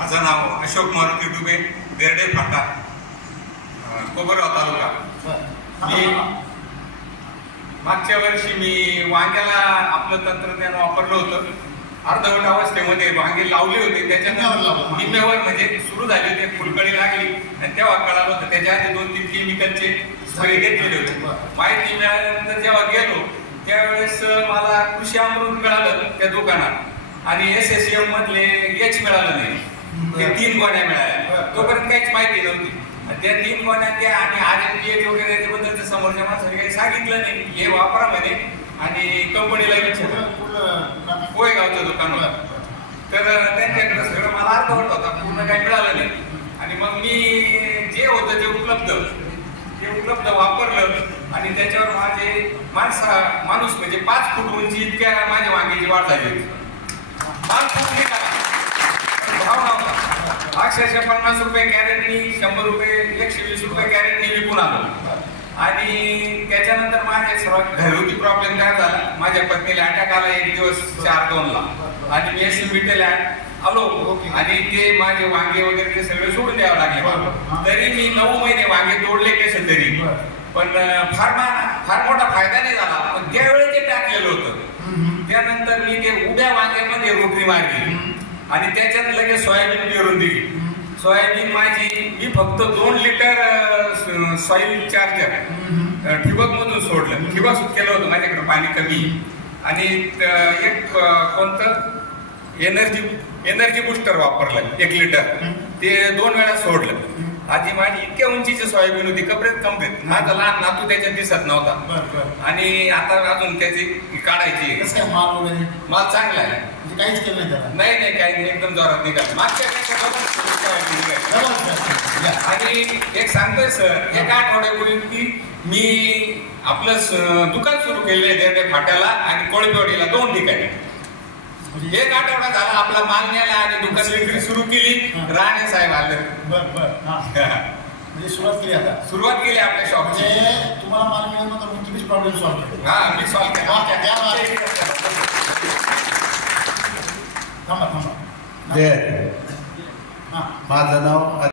माझं नाव अशोक मारुती डुबे, बेर्डे फाटा, कोपरगाव तालुका। मी मागच्या वर्षी मी वांग्याला आपलं तंत्रज्ञान वापरलं होतं। अर्धवट अवस्थेमध्ये वांगे लावले होते, त्याच्यानंतर निम्म्यावर म्हणजे सुरू झाले होते, फुलकळी लागली आणि तेव्हा कळालं होतं। त्याच्या आधी 2-3 केमिकलचे स्प्रे घेतलेले होते। माहिती मिळाल्यानंतर जेव्हा गेलो त्यावेळेस मला कृषी अमृत मिळालं त्या दुकानात आणि SSM मधले एच मिळालं नाही, ते 3 गोण्या मिळाल्या। तोपर्यंत काहीच माहिती नव्हती। त्या 3 गोण्या त्या आणि RNPH वगैरे त्याच्याबद्दल समोरच्या माणसाने काही सांगितलं नाही, हे वापरा म्हणे आणि कंपनीला विचारलं, कोयगावचं दुकान होतं। तर त्यांच्याकडे सगळं मला अर्धवट होता, पूर्ण काही मिळालं नाही। आणि मग मी जे होतं ते उपलब्ध वापरलं आणि त्याच्यावर माझे माणूस म्हणजे 5 फूट उंची इतक्या माझ्या वांग्याची वाढ झाली होती। माल फुटली का भाव नव्हता, अक्षरशः 50 रुपये कॅरेटनी, 100 रुपये, 120 रुपये कॅरेटनी विकून आलो। आणि त्याच्यानंतर माझे सर्वात घरगुती प्रॉब्लेम काय झाला, माझ्या पत्नीला अटॅक आला एक दिवस 4-2ला आणि मी SMBTला आलो आणि ते माझे वांगे वगैरे ते सगळे सोडून द्यावं लागले। तरी मी 9 महिने वांगे तोडले कसे तरी, पण फार मोठा फायदा नाही झाला। पण त्यावेळी ते टाकलेलं होतं, त्यानंतर मी ते उभ्या वांग्यामध्ये रोटरी मारली आणि त्याच्यात लगेच सोयाबीन पेरून दिली। सोयाबीन माझी मी फक्त 2 लिटर सॉइल चार्जर ठिबक मधून सोडलं, ठिबक केलं होतं, माझ्याकडे पाणी कमी आणि एक कोणतं एनर्जी बुस्टर वापरलं 1 लिटर, ते 2 वेळा सोडलं। आधी माझी इतक्या उंचीची सोयाबीन होती, कमरेत माझा लहान नातू त्याच्यात दिसत नव्हता आणि आता अजून त्याची काढायची। माल चांगला आहे, काहीच केलं नाही नाही काही नाही, एकदम जोरात निघाल मागच्या। आणि एक सांगतोय सर, एका आठवड्यापूर्वी मी आपलं दुकान सुरू केले बेर्डे फाट्याला आणि कोळपेवाडीला 2 ठिकाणी। 1 आठवडा झाला आपला माल न्याला आणि दुकान विक्री सुरू केली। राणे साहेब आले, म्हणजे सुरुवात केली आपल्या शॉपची। तुम्हाला माल मिळाल्यानंतर तुम्हीच प्रॉब्लेम सॉल्व्ह केले? हा, मी सॉल्व्ह केला। थांबा माझं नाव